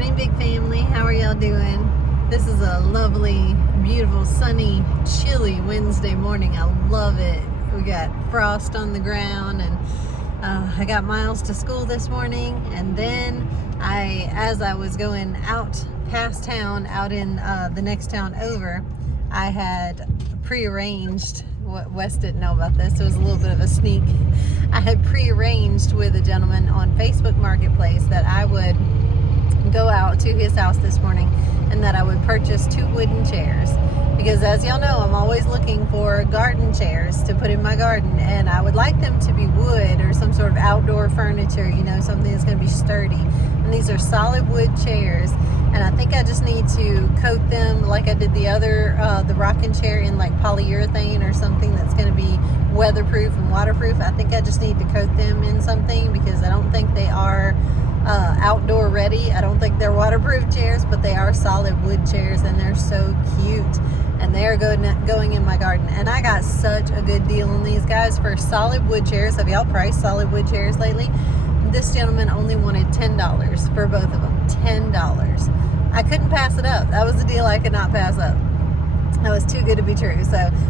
morning, big family. How are y'all doing? This is a lovely, beautiful, sunny, chilly Wednesday morning. I love it. We got frost on the ground, and I got Miles to school this morning. And then as I was going out past town, out in the next town over, I had prearranged. Wes didn't know about this. It was a little bit of a sneak. I had prearranged with a gentleman on Facebook Marketplace that I would go out to his house this morning and that I would purchase 2 wooden chairs, because as y'all know, I'm always looking for garden chairs to put in my garden, and I would like them to be wood or some sort of outdoor furniture, you know, something that's going to be sturdy. And these are solid wood chairs, and I think I just need to coat them like I did the other the rocking chair in like polyurethane or something that's going to be weatherproof and waterproof. I think I just need to coat them in something, because I don't think they are outdoor ready. I don't think they're waterproof chairs, but they are solid wood chairs, and they're so cute, and they're going in my garden. And I got such a good deal on these guys for solid wood chairs. Have y'all priced solid wood chairs lately? This gentleman only wanted $10 for both of them. $10. I couldn't pass it up. That was the deal I could not pass up. That was too good to be true.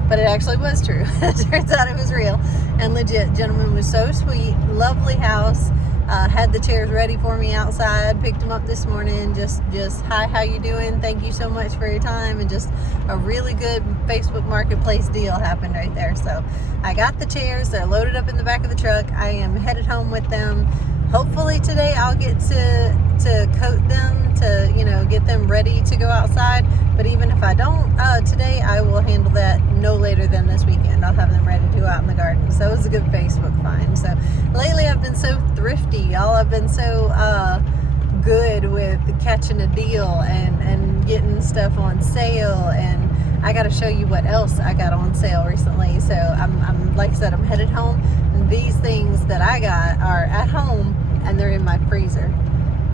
But it actually was true. It turns out it was real and legit. Gentleman was so sweet, lovely house. Had the chairs ready for me outside, picked them up this morning, just hi, how you doing, thank you so much for your time, and just a really good Facebook Marketplace deal happened right there. So I got the chairs, they're loaded up in the back of the truck. I am headed home with them. Hopefully today I'll get to coat them, to, you know, get them ready to go outside. But even if I don't today, I will handle that no later than this weekend. I'll have them ready to go out in the garden. So it was a good Facebook find. So lately I've been so thrifty, y'all. I've been so good with catching a deal and getting stuff on sale. And I got to show you what else I got on sale recently. So I'm like I said, I'm headed home. And these things that I got are at home, and they're in my freezer.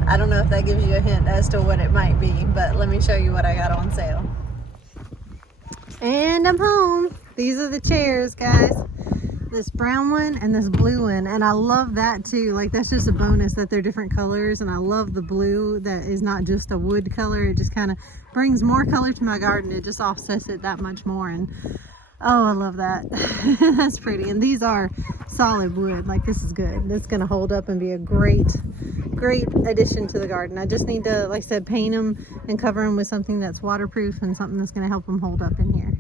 I don't know if that gives you a hint as to what it might be, but let me show you what I got on sale. And I'm home. These are the chairs, guys. This brown one and this blue one, and I love that too. Like, that's just a bonus that they're different colors, and I love the blue that is not just a wood color. It just kind of brings more color to my garden. It just offsets it that much more, and oh, I love that. That's pretty. And these are solid wood. Like, this is good. This is going to hold up and be a great addition to the garden. I just need to, like I said, paint them and cover them with something that's waterproof and something that's going to help them hold up in here.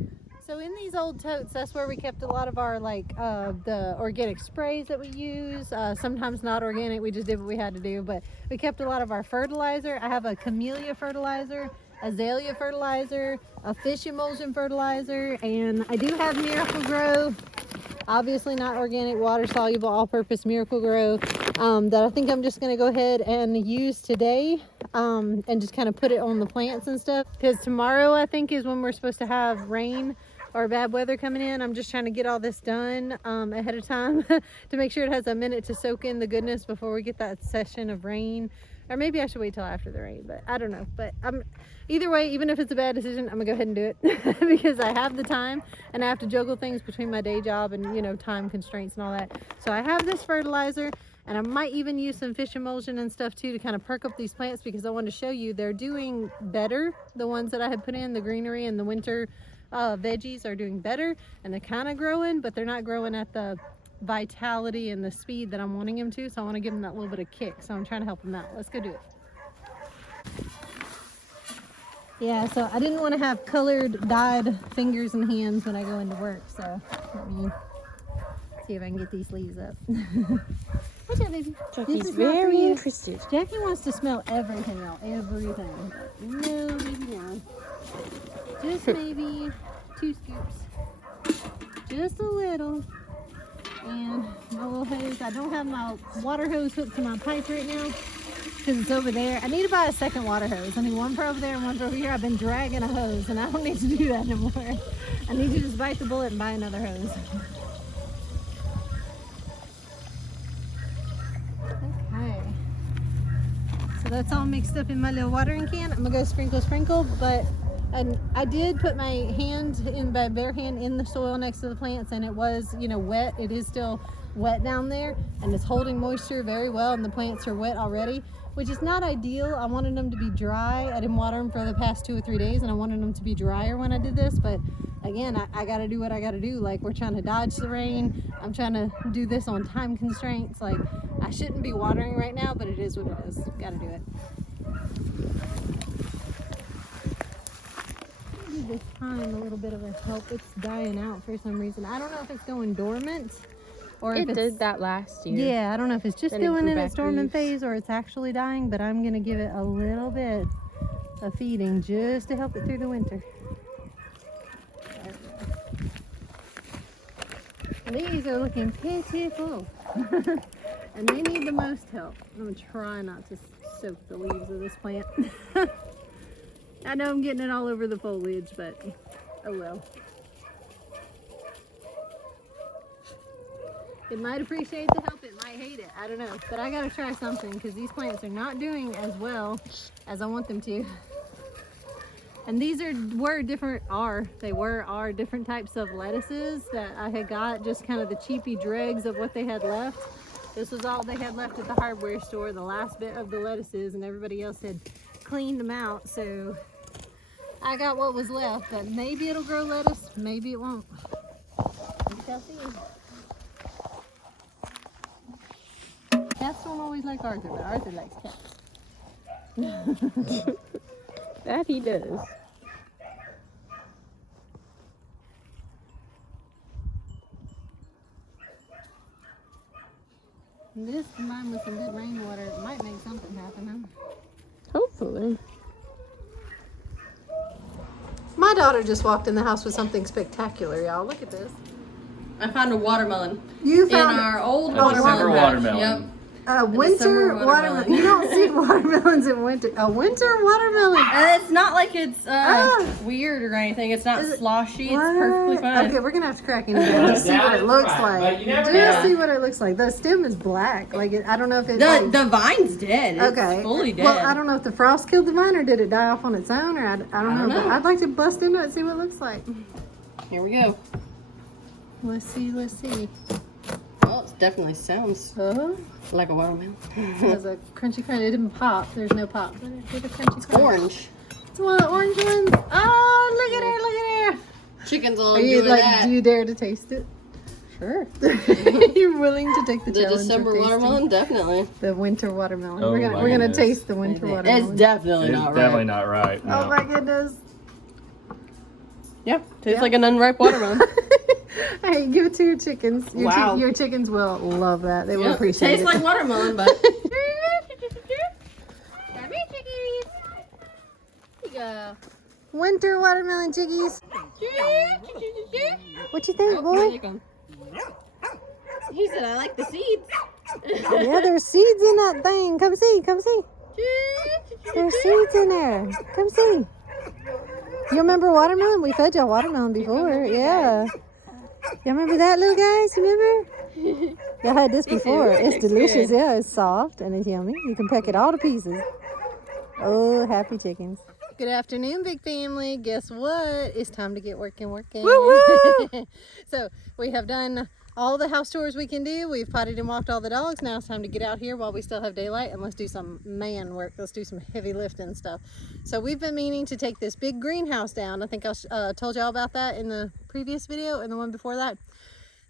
So in these old totes, that's where we kept a lot of our, like, the organic sprays that we use. Sometimes not organic. We just did what we had to do. But we kept a lot of our fertilizer. I have a camellia fertilizer, azalea fertilizer, a fish emulsion fertilizer, and I do have Miracle-Gro, obviously not organic, water soluble, all-purpose Miracle-Gro, that I think I'm just going to go ahead and use today, and just kind of put it on the plants and stuff, because tomorrow I think is when we're supposed to have rain or bad weather coming in. I'm just trying to get all this done ahead of time to make sure it has a minute to soak in the goodness before we get that session of rain. Or maybe I should wait till after the rain, but I don't know. But either way, even if it's a bad decision, I'm gonna go ahead and do it because I have the time, and I have to juggle things between my day job and, you know, time constraints and all that. So I have this fertilizer, and I might even use some fish emulsion and stuff too to kind of perk up these plants, because I wanted to show you they're doing better. The ones that I had put in, the greenery and the winter veggies, are doing better, and they're kind of growing, but they're not growing at the vitality and the speed that I'm wanting him to. So I want to give him that little bit of kick, so I'm trying to help him out. Let's go do it. Yeah, so I didn't want to have colored dyed fingers and hands when I go into work, so let me see if I can get these leaves up. What's up, baby? Jackie's very interested. Jackie wants to smell everything, y'all, everything. No, maybe not. Just maybe 2 scoops, just a little. And my little hose, I don't have my water hose hooked to my pipe right now because it's over there. I need to buy a second water hose. I need one for over there and one for over here. I've been dragging a hose, and I don't need to do that anymore. I need to just bite the bullet and buy another hose. Okay. So that's all mixed up in my little watering can. I'm gonna go sprinkle, but And I did put my bare hand in the soil next to the plants, and it was, you know, wet. It is still wet down there, and it's holding moisture very well, and the plants are wet already, which is not ideal. I wanted them to be dry. I didn't water them for the past 2 or 3 days, and I wanted them to be drier when I did this, but again, I got to do what I got to do. Like, we're trying to dodge the rain. I'm trying to do this on time constraints. Like, I shouldn't be watering right now, but it is what it is. Got to do it. Give this thyme a little bit of a help. It's dying out for some reason. I don't know if it's going dormant or if It did that last year. yeah, I don't know if it's just Then it doing grew in its back dormant leaves. phase or it's actually dying, but I'm gonna give it a little bit of feeding just to help it through the winter. These are looking pitiful. And they need the most help. I'm gonna try not to soak the leaves of this plant. I know I'm getting it all over the foliage, but oh well. It might appreciate the help, it might hate it, I don't know. But I gotta try something because these plants are not doing as well as I want them to. And these were different types of lettuces that I had got, just kind of the cheapy dregs of what they had left. This was all they had left at the hardware store, the last bit of the lettuces, and everybody else had cleaned them out. So I got what was left, but maybe it'll grow lettuce, maybe it won't. We shall see. Cats don't always like Arthur, but Arthur likes cats. That he does. This combined with some good rainwater might make something happen, huh? Hopefully. My daughter just walked in the house with something spectacular, y'all. Look at this. I found a watermelon You in found our old A watermelon December patch. watermelon. Yep. a winter December watermelon. watermelon. You don't see watermelons in winter. A winter watermelon. And it's not like it's Ah. weird or anything. It's not Is it- sloshy. What? It's perfectly fine. Okay, we're gonna have to crack into that to see what it looks Right, like. but you never Just know. see what it looks like. The stem is black. Like I don't know if it's The vine's dead. It's okay. fully dead. Well, I don't know if the frost killed the vine or did it die off on its own, or I don't know. But know. I'd like to bust into it and see what it looks like. Here we go. Let's see. Well, it definitely sounds like a watermelon. It has a crunchy crunch. It didn't pop. There's no pop. But it did a crunchy crunch. Orange. It's one of the orange ones. Oh, look at her! Look at her! Chicken's all Are you doing like? that. Do you dare to taste it? Sure. You're willing to take the The challenge December of tasting watermelon, definitely. the winter watermelon. Oh we're my gonna goodness. taste the winter It's watermelon. definitely It's not definitely right. not right. Oh No. my goodness! Yep. Tastes Yeah. like an unripe watermelon. Hey, give it to your chickens. Your, Wow. your chickens will love that. They will Yep. appreciate Tastes it. like watermelon, but Winter watermelon chickies. What you think, boy? He said, "I like the seeds." Yeah, there's seeds in that thing. Come see. There's seeds in there. Come see. You remember watermelon? We fed y'all watermelon before. Yeah. You remember that, little guys? You remember? Y'all had this before. It's delicious. Yeah, it's soft and it's yummy. You can peck it all to pieces. Oh, happy chickens. Good afternoon, big family. Guess what? It's time to get working. Woo-woo! So we have done all the house chores we can do. We've potted and walked all the dogs. Now it's time to get out here while we still have daylight and let's do some man work. Let's do some heavy lifting stuff. So we've been meaning to take this big greenhouse down. I think I told y'all about that in the previous video and the one before that.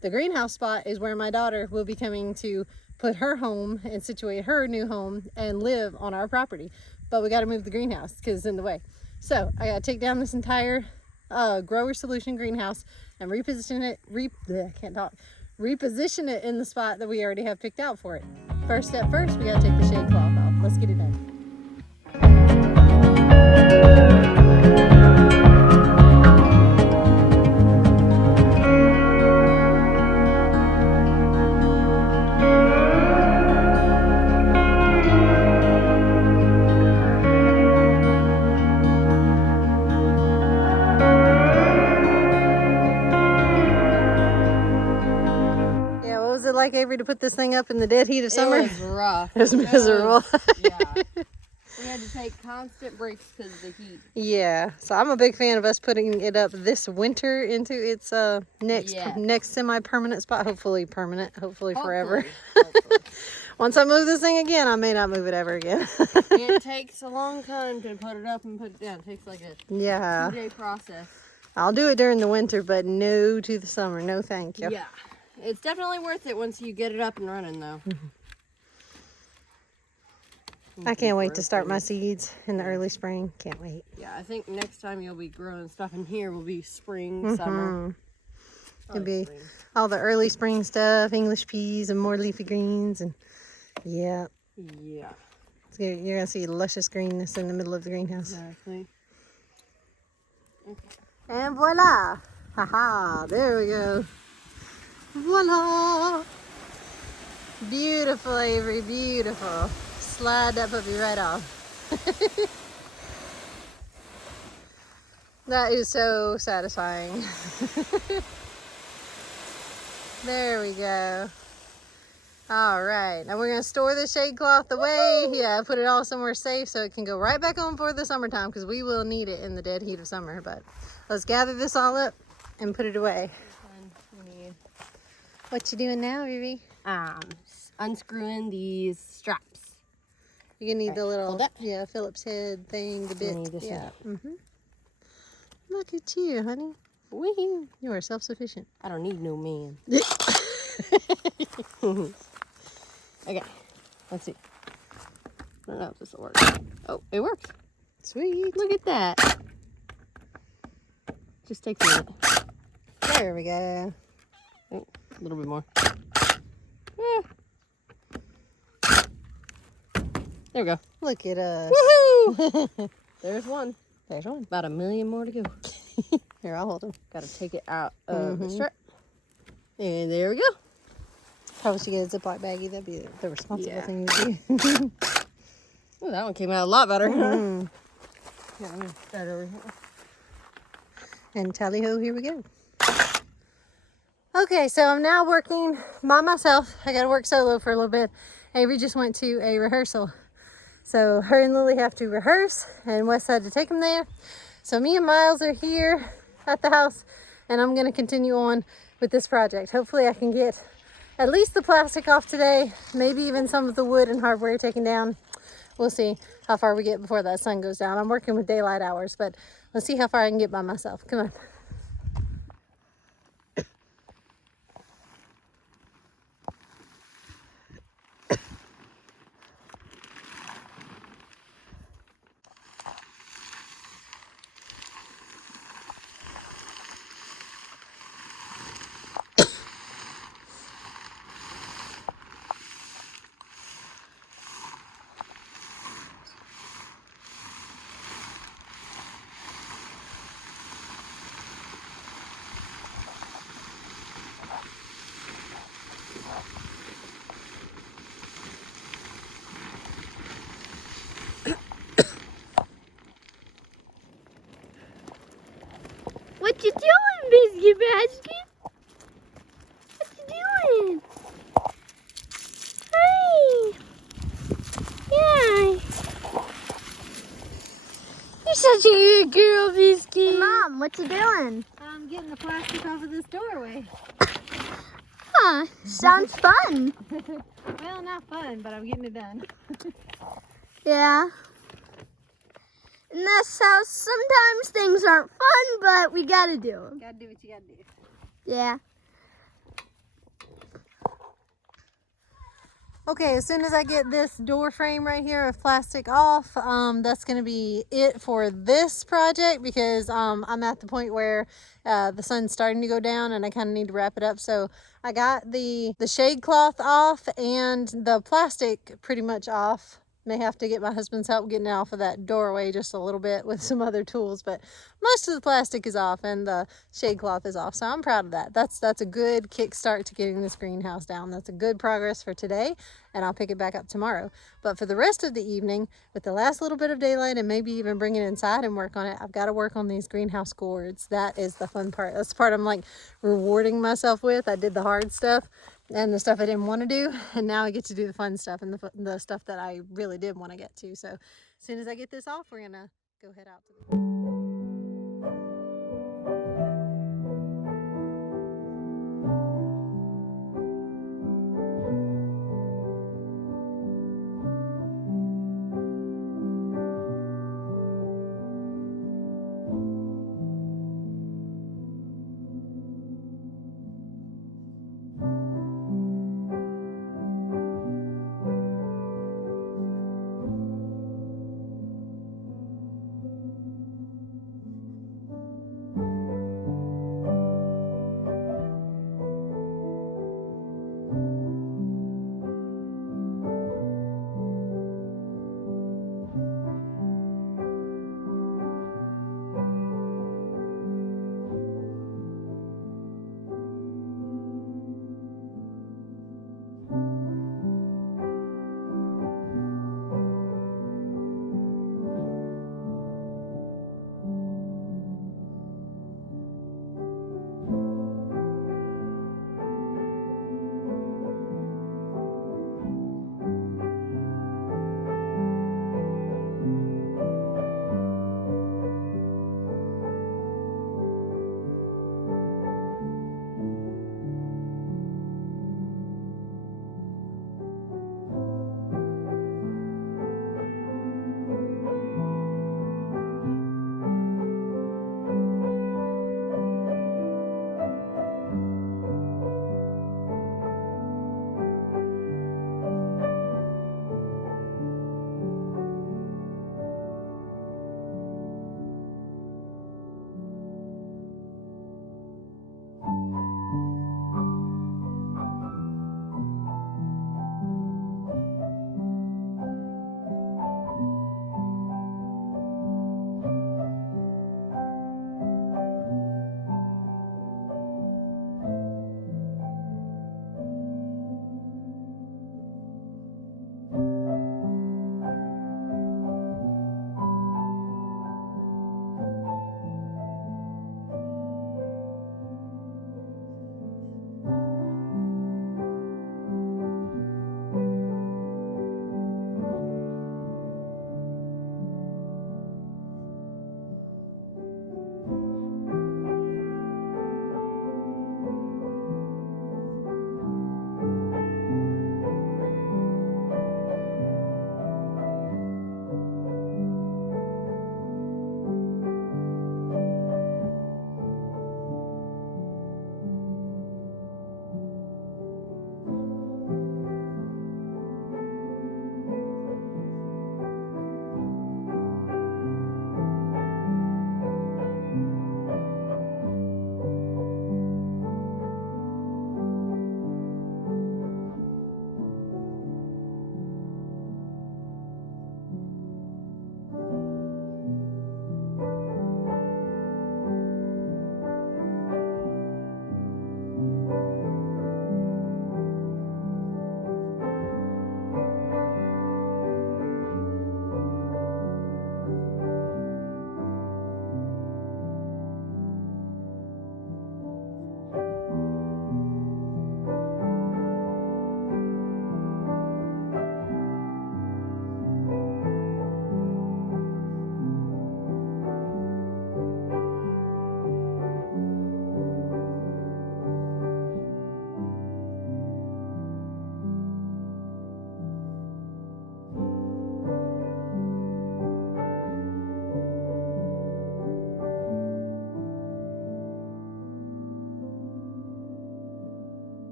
The greenhouse spot is where my daughter will be coming to put her home and situate her new home and live on our property. But we got to move the greenhouse because it's in the way. So I got to take down this entire Grower Solution greenhouse and reposition it. Reposition it in the spot that we already have picked out for it. First step first, we got to take the shade cloth off. Let's get it done. Yeah, what was it like, Avery, to put this thing up in the dead heat of summer? It was rough. It was miserable. Yeah. We had to take take constant breaks because of the heat. Yeah, so I'm a big fan of us putting it up this winter into its next semi-permanent spot. Hopefully permanent, hopefully forever. Hopefully. Once I move this thing again, I may not move it ever again. It takes a long time to put it up and put it down. It takes like a 2-day process. I'll do it during the winter, but no to the summer. No, thank you. Yeah, it's definitely worth it once you get it up and running, though. I can't wait to start my seeds in the early spring. Can't wait. Yeah, I think next time you'll be growing stuff in here will be spring, summer. It'll be all the early spring stuff, English peas and more leafy greens, and yeah. Yeah. You're gonna see luscious greenness in the middle of the greenhouse. Exactly. Okay. And voila! Haha! There we go. Voila! Beautiful, Avery. Beautiful. Slide that puppy right off. That is so satisfying. There we go. All right, now we're gonna store the shade cloth away. Yeah, put it all somewhere safe so it can go right back on for the summertime, because we will need it in the dead heat of summer. But let's gather this all up and put it away. What you doing now, Vivi? Unscrewing these straps. You're gonna need the little, hold it. Phillips head thing, the bit. need this Yeah. Look at you, honey. Woohoo! You are self-sufficient. I don't need no man. Okay, let's see. I don't know if this will work. Oh, it works. Sweet. Look at that. Just takes a minute. There we go. Oh, a little bit more. There we go. Look at us. Woohoo! There's one. There's one. About 1 million more to go. Here, I'll hold them. Got to take it out of the strap. And there we go. Probably should get a Ziploc baggie. That'd be the responsible thing to do. Oh, that one came out a lot better. Mm-hmm. Yeah, let me start over here. And tally-ho, here we go. Okay, so I'm now working by myself. I got to work solo for a little bit. Avery just went to a rehearsal. So her and Lily have to rehearse, and Wes had to take them there. So me and Miles are here at the house, and I'm going to continue on with this project. Hopefully I can get at least the plastic off today, maybe even some of the wood and hardware taken down. We'll see how far we get before that sun goes down. I'm working with daylight hours, but let's see how far I can get by myself. Come on. What you doing, Biscuit Basket? What you doing? Hi. Yeah. You're such a good girl, Biscuit. Mom, what you doing? I'm getting the plastic off of this doorway. Huh, sounds fun. Well, not fun, but I'm getting it done. Yeah. In this house, sometimes things aren't fun, but we gotta do them. Gotta do what you gotta do. Yeah. Okay, as soon as I get this door frame right here of plastic off, that's going to be it for this project, because I'm at the point where the sun's starting to go down and I kind of need to wrap it up. So I got the shade cloth off and the plastic pretty much off. May have to get my husband's help getting it off of that doorway just a little bit with some other tools, but most of the plastic is off and the shade cloth is off. So I'm proud of that. That's a good kickstart to getting this greenhouse down. That's a good progress for today, and I'll pick it back up tomorrow. But for the rest of the evening, with the last little bit of daylight and maybe even bring it inside and work on it, I've got to work on these greenhouse gourds. That is the fun part. That's the part I'm like rewarding myself with. I did the hard stuff. and the stuff I didn't want to do, and now I get to do the fun stuff and the stuff that I really did want to get to. So as soon as I get this off, we're gonna go head out to the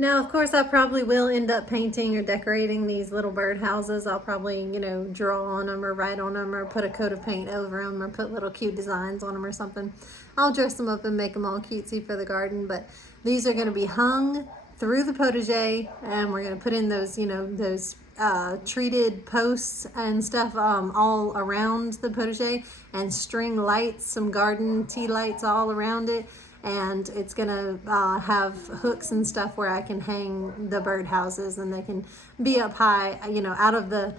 Now, of course, I probably will end up painting or decorating these little bird houses. I'll probably, you know, draw on them or write on them or put a coat of paint over them or put little cute designs on them or something. I'll dress them up and make them all cutesy for the garden, but These are going to be hung through the potager, and we're going to put in those, you know, those treated posts and stuff all around the potager, and string lights, some garden tea lights all around it. And it's gonna have hooks and stuff where I can hang the bird houses, and they can be up high, you know, out of the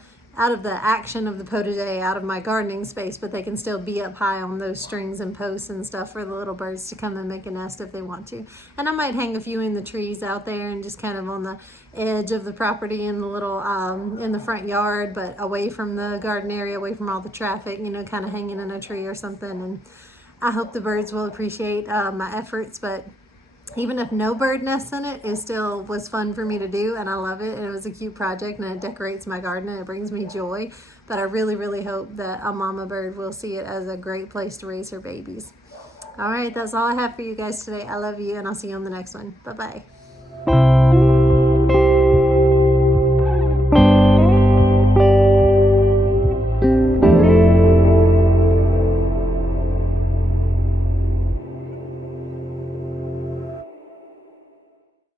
action of the potager, out of my gardening space, but they can still be up high on those strings and posts and stuff for the little birds to come and make a nest if they want to. And I might hang a few in the trees out there and just kind of on the edge of the property in the little in the front yard, but away from the garden area, away from all the traffic, you know, kind of hanging in a tree or something. And I hope the birds will appreciate my efforts, but even if no bird nests in it, still was fun for me to do, and I love it, and it was a cute project, and it decorates my garden, and it brings me joy. But I really, really hope that a mama bird will see it as a great place to raise her babies. All right, that's all I have for you guys today. I love you, and I'll see you on the next one. Bye-bye.